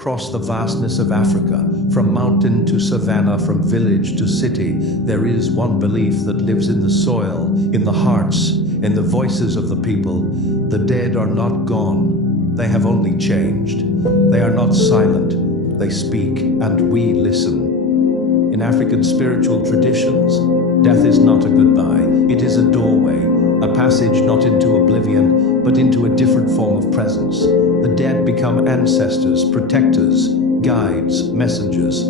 across the vastness of Africa, from mountain to savanna, from village to city, there is one belief that lives in the soil, in the hearts, in the voices of the people. The dead are not gone. They have only changed. They are not silent. They speak, and we listen. In African spiritual traditions, death is not a goodbye. It is a doorway, a passage not into oblivion, but into a different form of presence. The dead become ancestors, protectors, guides, messengers.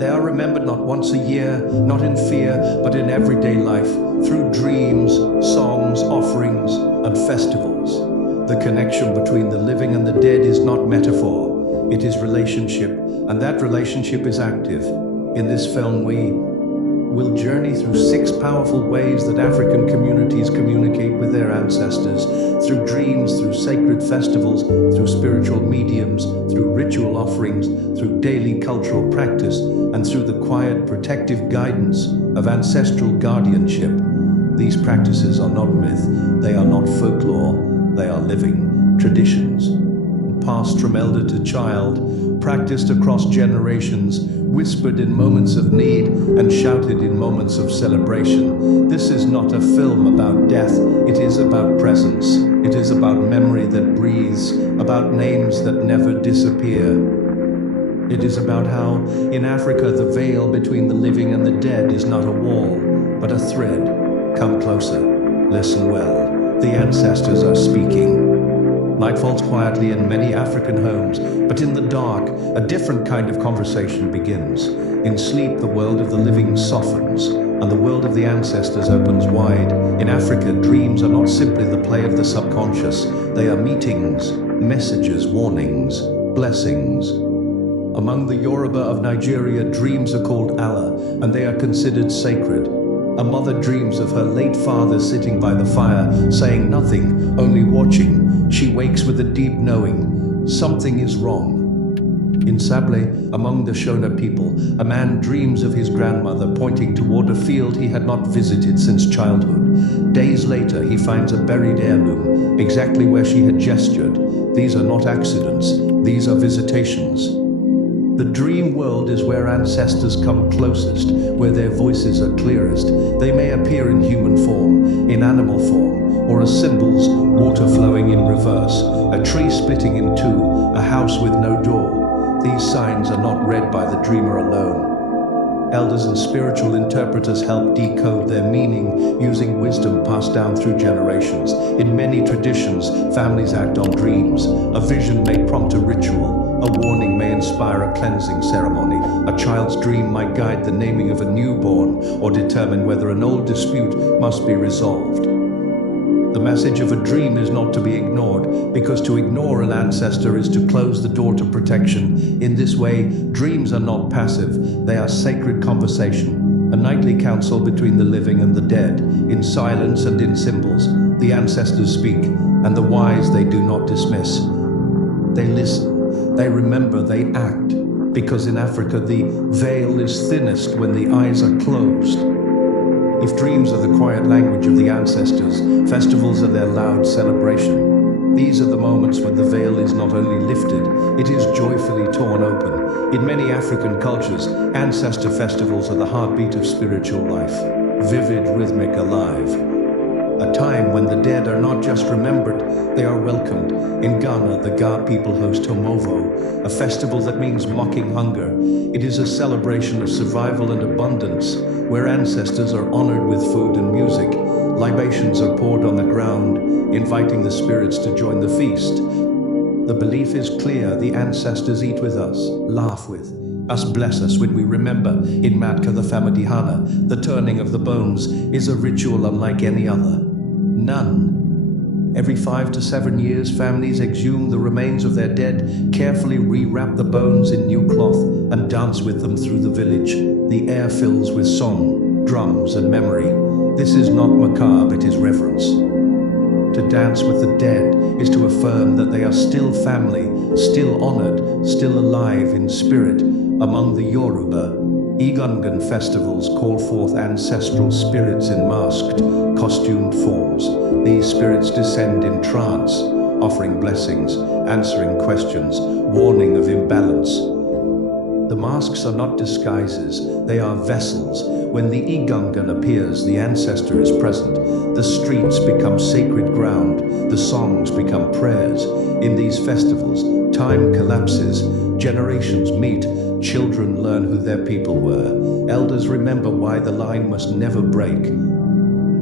They are remembered not once a year, not in fear, but in everyday life, through dreams, songs, offerings, and festivals. The connection between the living and the dead is not metaphor, it is relationship, and that relationship is active. In this film, we will journey through 6 powerful ways that African communities communicate with their ancestors, through dreams, through sacred festivals, through spiritual mediums, through ritual offerings, through daily cultural practice, and through the quiet, protective guidance of ancestral guardianship. These practices are not myth, they are not folklore, they are living traditions. Passed from elder to child, practiced across generations, whispered in moments of need and shouted in moments of celebration. This is not a film about death, it is about presence. It is about memory that breathes, about names that never disappear. It is about how, in Africa, the veil between the living and the dead is not a wall, but a thread. Come closer, listen well. The ancestors are speaking. Night falls quietly in many African homes, but in the dark, a different kind of conversation begins. In sleep, the world of the living softens, and the world of the ancestors opens wide. In Africa, dreams are not simply the play of the subconscious. They are meetings, messages, warnings, blessings. Among the Yoruba of Nigeria, dreams are called Allah, and they are considered sacred. A mother dreams of her late father sitting by the fire, saying nothing, only watching. She wakes with a deep knowing, something is wrong. In Sable, among the Shona people, a man dreams of his grandmother pointing toward a field he had not visited since childhood. Days later, he finds a buried heirloom, exactly where she had gestured. These are not accidents, these are visitations. The dream world is where ancestors come closest, where their voices are clearest. They may appear in human form, in animal form, or as symbols, water flowing in reverse, a tree splitting in two, a house with no door. These signs are not read by the dreamer alone. Elders and spiritual interpreters help decode their meaning using wisdom passed down through generations. In many traditions, families act on dreams. A vision may prompt a ritual. A warning may inspire a cleansing ceremony. A child's dream might guide the naming of a newborn or determine whether an old dispute must be resolved. The message of a dream is not to be ignored, because to ignore an ancestor is to close the door to protection. In this way, dreams are not passive, they are sacred conversation, a nightly council between the living and the dead. In silence and in symbols, the ancestors speak, and the wise they do not dismiss. They listen, they remember, they act, because in Africa the veil is thinnest when the eyes are closed. If dreams are the quiet language of the ancestors, festivals are their loud celebration. These are the moments when the veil is not only lifted, it is joyfully torn open. In many African cultures, ancestor festivals are the heartbeat of spiritual life, vivid, rhythmic, alive. A time when the dead are not just remembered, they are welcomed. In Ghana, the Ga people host Homowo, a festival that means mocking hunger. It is a celebration of survival and abundance, where ancestors are honored with food and music. Libations are poured on the ground, inviting the spirits to join the feast. The belief is clear: the ancestors eat with us, laugh with us, bless us when we remember. In Matka, the Famadihana, the turning of the bones, is a ritual unlike any other. None. Every 5 to 7 years, families exhume the remains of their dead, carefully rewrap the bones in new cloth, and dance with them through the village. The air fills with song, drums, and memory. This is not macabre, it is reverence. To dance with the dead is to affirm that they are still family, still honored, still alive in spirit. Among the Yoruba, Igungan festivals call forth ancestral spirits in masked, costumed forms. These spirits descend in trance, offering blessings, answering questions, warning of imbalance. The masks are not disguises, they are vessels. When the Igungan appears, the ancestor is present. The streets become sacred ground, the songs become prayers. In these festivals, time collapses, generations meet, children learn who their people were. Elders remember why the line must never break.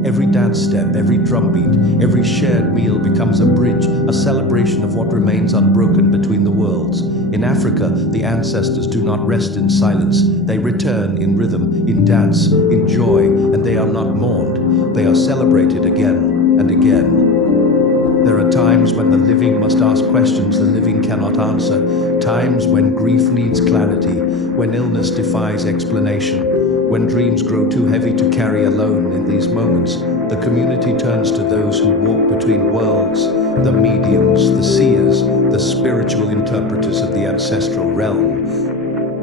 Every dance step, every drumbeat, every shared meal becomes a bridge, a celebration of what remains unbroken between the worlds. In Africa, the ancestors do not rest in silence. They return in rhythm, in dance, in joy, and they are not mourned. They are celebrated again and again. There are times when the living must ask questions the living cannot answer, times when grief needs clarity, when illness defies explanation. When dreams grow too heavy to carry alone. In these moments, the community turns to those who walk between worlds, the mediums, the seers, the spiritual interpreters of the ancestral realm.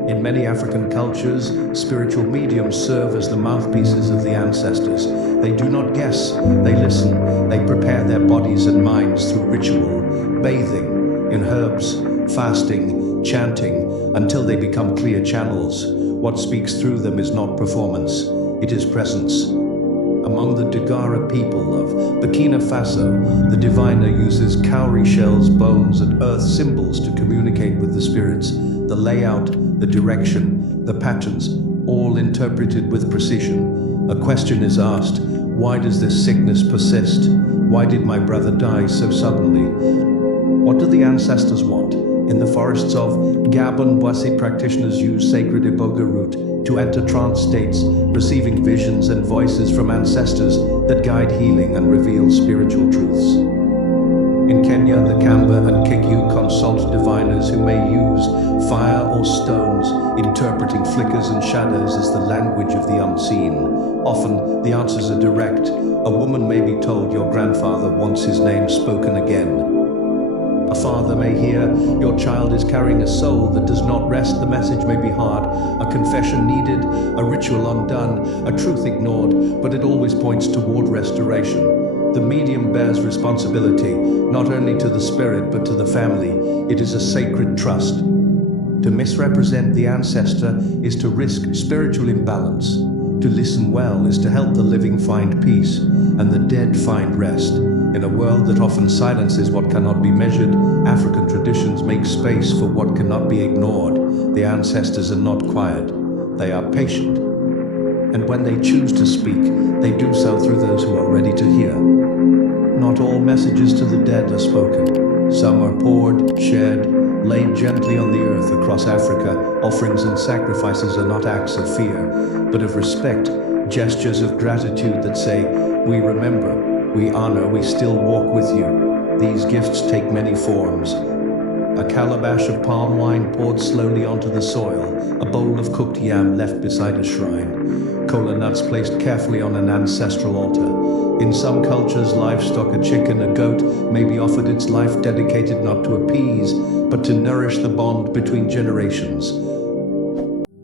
In many African cultures, spiritual mediums serve as the mouthpieces of the ancestors. They do not guess, they listen, they prepare their bodies and minds through ritual, bathing in herbs, fasting, chanting, until they become clear channels. What speaks through them is not performance, it is presence. Among the Dagara people of Burkina Faso, the diviner uses cowrie shells, bones, and earth symbols to communicate with the spirits. The layout, the direction, the patterns, all interpreted with precision. A question is asked: why does this sickness persist? Why did my brother die so suddenly? What do the ancestors want? In the forests of Gabon, Boissy practitioners use sacred iboga root to enter trance states, receiving visions and voices from ancestors that guide healing and reveal spiritual truths. In Kenya, the Kamba and Kikuyu consult diviners who may use fire or stones, interpreting flickers and shadows as the language of the unseen. Often, the answers are direct. A woman may be told your grandfather wants his name spoken again. A father may hear, your child is carrying a soul that does not rest. The message may be hard, a confession needed, a ritual undone, a truth ignored, but it always points toward restoration. The medium bears responsibility, not only to the spirit but to the family. It is a sacred trust. To misrepresent the ancestor is to risk spiritual imbalance. To listen well is to help the living find peace and the dead find rest. In a world that often silences what cannot be measured, African traditions make space for what cannot be ignored. The ancestors are not quiet, they are patient. And when they choose to speak, they do so through those who are ready to hear. Not all messages to the dead are spoken. Some are poured, shared, laid gently on the earth across Africa. Offerings and sacrifices are not acts of fear, but of respect, gestures of gratitude that say, we remember, we honor, we still walk with you. These gifts take many forms. A calabash of palm wine poured slowly onto the soil, a bowl of cooked yam left beside a shrine, kola nuts placed carefully on an ancestral altar. In some cultures, livestock, a chicken, a goat, may be offered its life, dedicated not to appease, but to nourish the bond between generations.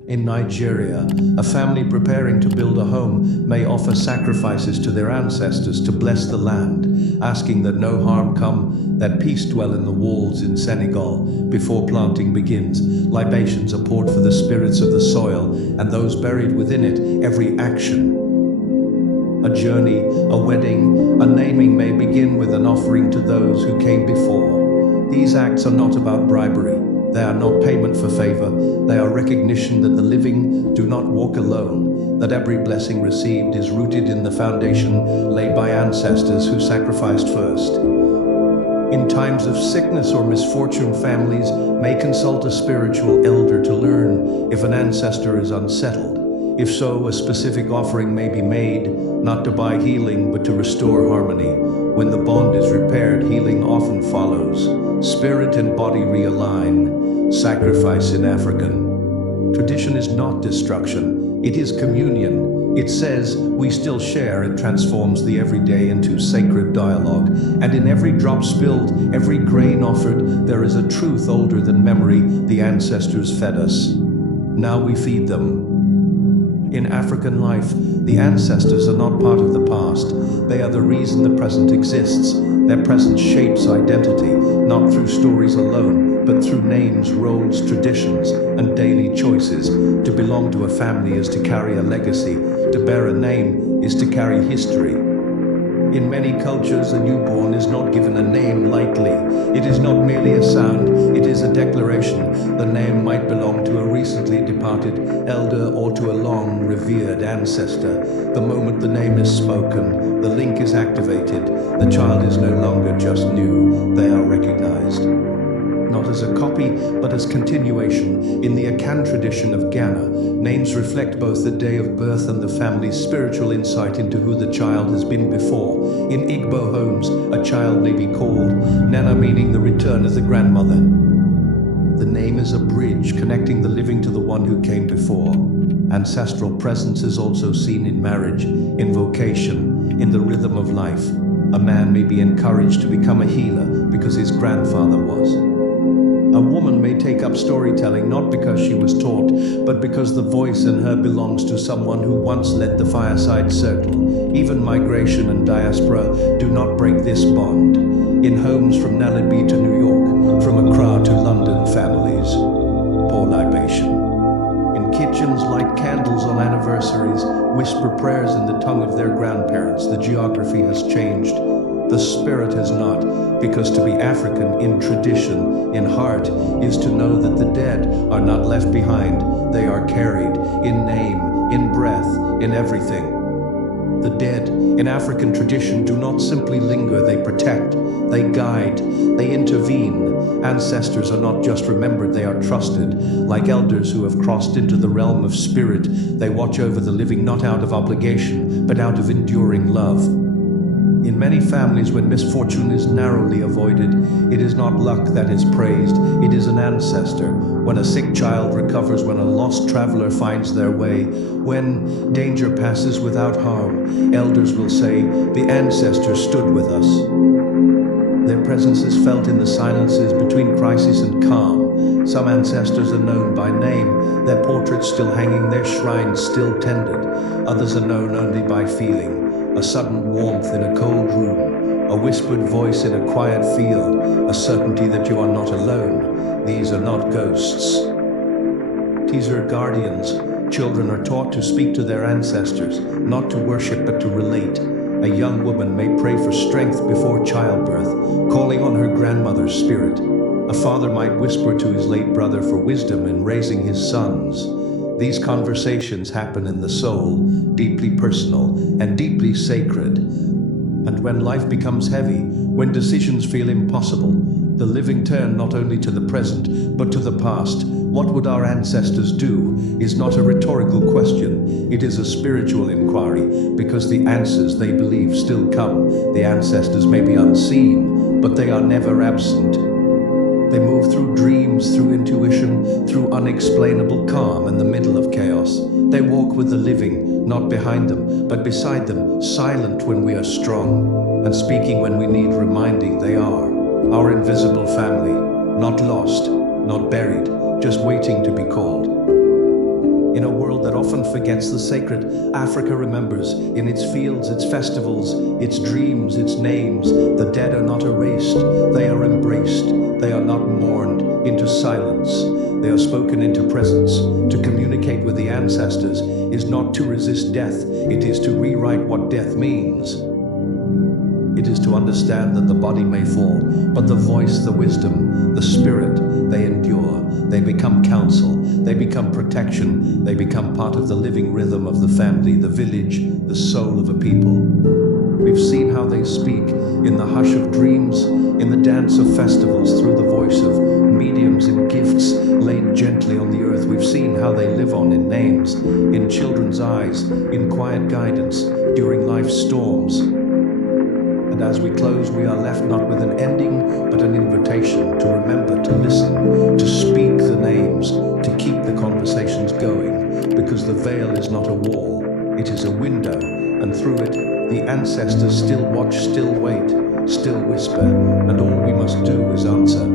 In Nigeria, a family preparing to build a home may offer sacrifices to their ancestors to bless the land, asking that no harm come, that peace dwell in the walls. In Senegal, before planting begins, libations are poured for the spirits of the soil and those buried within it. Every action, a journey, a wedding, a naming may begin with an offering to those who came before. These acts are not about bribery. They are not payment for favor. They are recognition that the living do not walk alone, that every blessing received is rooted in the foundation laid by ancestors who sacrificed first. In times of sickness or misfortune, families may consult a spiritual elder to learn if an ancestor is unsettled. If so, a specific offering may be made, not to buy healing, but to restore harmony. When the bond is repaired, healing often follows. Spirit and body realign. Sacrifice in African tradition is not destruction, it is communion. It says, we still share. It transforms the everyday into sacred dialogue. And in every drop spilled, every grain offered, there is a truth older than memory. The ancestors fed us. Now we feed them. In African life, the ancestors are not part of the past. They are the reason the present exists. Their presence shapes identity, not through stories alone, but through names, roles, traditions, and daily choices. To belong to a family is to carry a legacy. To bear a name is to carry history. In many cultures, a newborn is not given a name lightly. It is not merely a sound, it is a declaration. The name might belong to a recently departed elder or to a long revered ancestor. The moment the name is spoken, the link is activated. The child is no longer just new, they are recognized. Not as a copy, but as continuation. In the Akan tradition of Ghana, names reflect both the day of birth and the family's spiritual insight into who the child has been before. In Igbo homes, a child may be called Nana, meaning the return of the grandmother. The name is a bridge connecting the living to the one who came before. Ancestral presence is also seen in marriage, in vocation, in the rhythm of life. A man may be encouraged to become a healer because his grandfather was. A woman may take up storytelling not because she was taught, but because the voice in her belongs to someone who once led the fireside circle. Even migration and diaspora do not break this bond. In homes from Nairobi to New York, from Accra to London, families pour libation. In kitchens, light candles on anniversaries, whisper prayers in the tongue of their grandparents. The geography has changed. The spirit has not, because to be African in tradition, in heart, is to know that the dead are not left behind. They are carried in name, in breath, in everything. The dead in African tradition do not simply linger, they protect, they guide, they intervene. Ancestors are not just remembered, they are trusted. Like elders who have crossed into the realm of spirit, they watch over the living not out of obligation, but out of enduring love. In many families, when misfortune is narrowly avoided, it is not luck that is praised, it is an ancestor. When a sick child recovers, when a lost traveler finds their way, when danger passes without harm, elders will say, "The ancestors stood with us." Their presence is felt in the silences between crisis and calm. Some ancestors are known by name, their portraits still hanging, their shrines still tended. Others are known only by feeling. A sudden warmth in a cold room, a whispered voice in a quiet field, a certainty that you are not alone. These are not ghosts. These are guardians. Children are taught to speak to their ancestors, not to worship but to relate. A young woman may pray for strength before childbirth, calling on her grandmother's spirit. A father might whisper to his late brother for wisdom in raising his sons. These conversations happen in the soul, deeply personal and deeply sacred. And when life becomes heavy, when decisions feel impossible, the living turn not only to the present, but to the past. What would our ancestors do is not a rhetorical question, it is a spiritual inquiry, because the answers they believe still come. The ancestors may be unseen, but they are never absent. They move through dreams, through intuition, through unexplainable calm in the middle of chaos. They walk with the living, not behind them, but beside them, silent when we are strong, and speaking when we need reminding. They are our invisible family, not lost, not buried, just waiting to be called. In a world that often forgets the sacred, Africa remembers. In its fields, its festivals, its dreams, its names, the dead are not erased, they are embraced. They are not mourned into silence. They are spoken into presence. To communicate with the ancestors is not to resist death, it is to rewrite what death means. It is to understand that the body may fall, but the voice, the wisdom, the spirit, they endure. They become counsel, they become protection, they become part of the living rhythm of the family, the village, the soul of a people. We've seen how they speak in the hush of dreams, in the dance of festivals, through the voice of mediums and gifts laid gently on the earth. We've seen how they live on in names, in children's eyes, in quiet guidance, during life's storms. And as we close, we are left not with an ending, but an invitation to remember, to listen, to speak the names, to keep the conversations going, because the veil is not a wall, it is a window, and through it, the ancestors still watch, still wait, still whisper, and all we must do is answer.